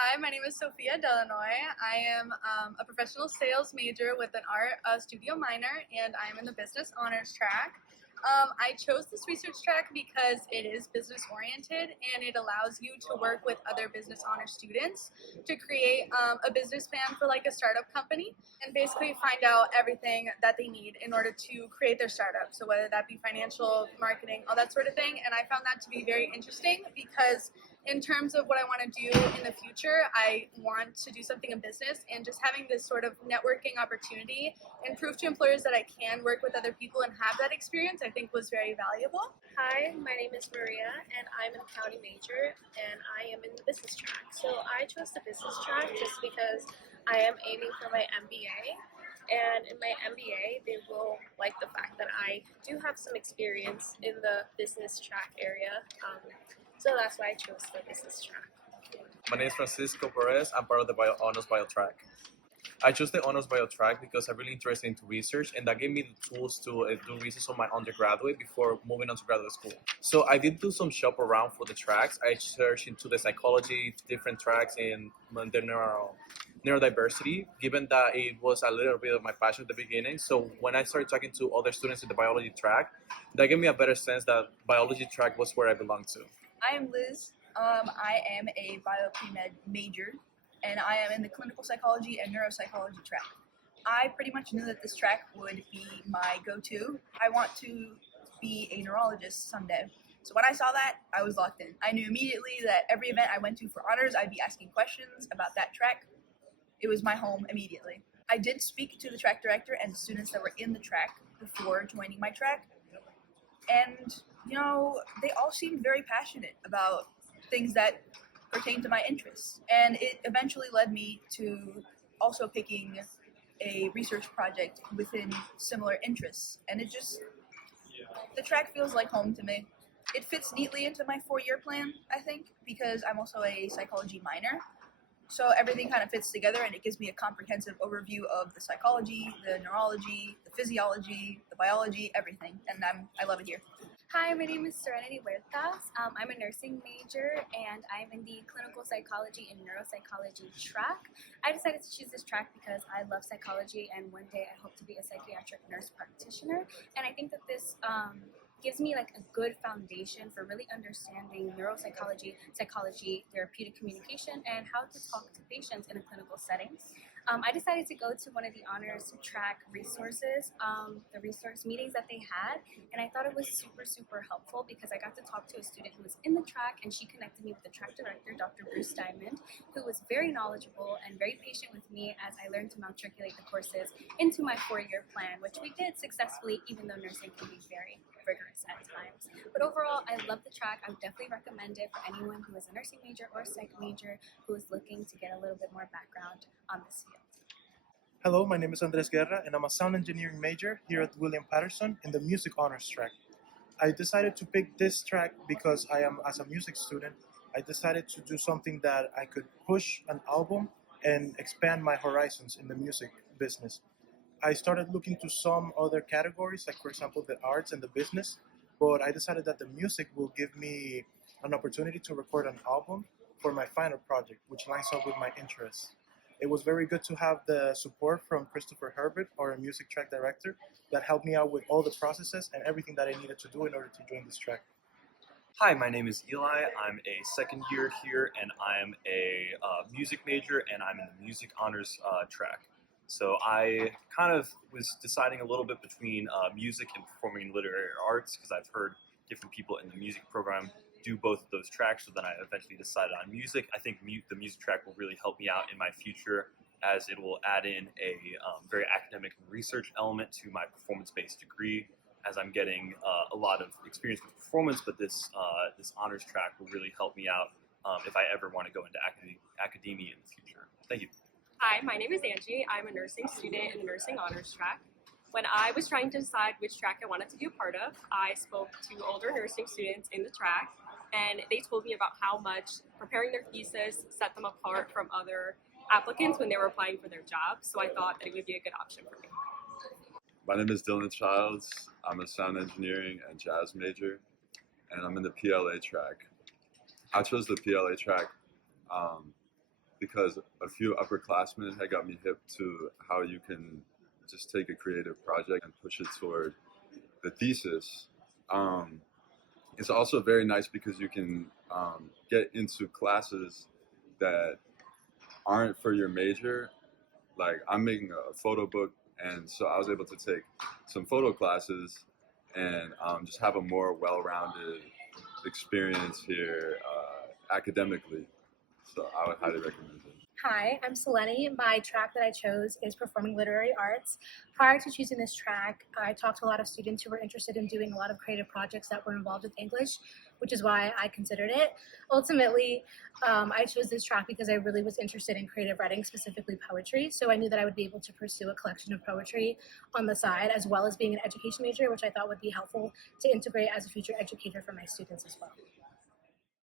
Hi, my name is Sophia Delanoy. I am a professional sales major with an art studio minor, and I'm in the business honors track. I chose this research track because it is business oriented and it allows you to work with other business honors students to create a business plan for like a startup company and basically find out everything that they need in order to create their startup. So whether that be financial, marketing, all that sort of thing. And I found that to be very interesting because in terms of what I want to do in the future, I want to do something in business, and just having this sort of networking opportunity and prove to employers that I can work with other people and have that experience, I think was very valuable. Hi, my name is Maria, and I'm an accounting major, and I am in the business track. So I chose the business track just because I am aiming for my MBA, and in my MBA, they will like the fact that I do have some experience in the business track area. So that's why I chose the business track. My name is Francisco Perez. I'm part of the Honors Bio track. I chose the Honors Bio track because I'm really interested into research, and that gave me the tools to do research on my undergraduate before moving on to graduate school. So I did do some shop around for the tracks. I searched into the psychology, different tracks in the neurodiversity, given that it was a little bit of my passion at the beginning. So when I started talking to other students in the biology track, that gave me a better sense that biology track was where I belonged to. I am Liz. I am a bio-pre-med major, and I am in the clinical psychology and neuropsychology track. I pretty much knew that this track would be my go-to. I want to be a neurologist someday. So when I saw that, I was locked in. I knew immediately that every event I went to for honors, I'd be asking questions about that track. It was my home immediately. I did speak to the track director and students that were in the track before joining my track, and they all seemed very passionate about things that pertain to my interests. And it eventually led me to also picking a research project within similar interests. And the track feels like home to me. It fits neatly into my 4-year plan, I think, because I'm also a psychology minor. So everything kind of fits together, and it gives me a comprehensive overview of the psychology, the neurology, the physiology, the biology, everything. And I love it here. Hi, my name is Serenity Huertas. I'm a nursing major, and I'm in the clinical psychology and neuropsychology track. I decided to choose this track because I love psychology, and one day I hope to be a psychiatric nurse practitioner. And I think that this gives me like a good foundation for really understanding neuropsychology, psychology, therapeutic communication, and how to talk to patients in a clinical setting. I decided to go to one of the honors track resources, the resource meetings that they had, and I thought it was super, super helpful because I got to talk to a student who was in the track, and she connected me with the track director, Dr. Bruce Diamond, who was very knowledgeable and very patient with me as I learned to matriculate the courses into my 4-year plan, which we did successfully, even though nursing can be very rigorous at times. But overall, I love the track. I would definitely recommend it for anyone who is a nursing major or a psych major who is looking to get a little bit more background on this field. Hello, my name is Andres Guerra, and I'm a sound engineering major here at William Patterson in the music honors track. I decided to pick this track because as a music student, I decided to do something that I could push an album and expand my horizons in the music business. I started looking to some other categories, like for example, the arts and the business, but I decided that the music will give me an opportunity to record an album for my final project, which lines up with my interests. It was very good to have the support from Christopher Herbert, our music track director, that helped me out with all the processes and everything that I needed to do in order to join this track. Hi, my name is Eli. I'm a second year here, and I'm a music major, and I'm in the music honors track. So I kind of was deciding a little bit between music and performing and literary arts because I've heard different people in the music program do both of those tracks. So then I eventually decided on music. I think the music track will really help me out in my future as it will add in a very academic and research element to my performance-based degree as I'm getting a lot of experience with performance, but this honors track will really help me out if I ever want to go into academia in the future. Thank you. Hi, my name is Angie. I'm a nursing student in the nursing honors track. When I was trying to decide which track I wanted to be a part of, I spoke to older nursing students in the track, and they told me about how much preparing their thesis set them apart from other applicants when they were applying for their jobs, so I thought that it would be a good option for me. My name is Dylan Childs. I'm a sound engineering and jazz major, and I'm in the PLA track. I chose the PLA track because a few upperclassmen had got me hip to how you can just take a creative project and push it toward the thesis. It's also very nice because you can get into classes that aren't for your major. Like I'm making a photo book, and so I was able to take some photo classes and just have a more well-rounded experience here academically. So I would highly recommend it. Hi, I'm Selene. My track that I chose is Performing Literary Arts. Prior to choosing this track, I talked to a lot of students who were interested in doing a lot of creative projects that were involved with English, which is why I considered it. Ultimately, I chose this track because I really was interested in creative writing, specifically poetry. So I knew that I would be able to pursue a collection of poetry on the side, as well as being an education major, which I thought would be helpful to integrate as a future educator for my students as well.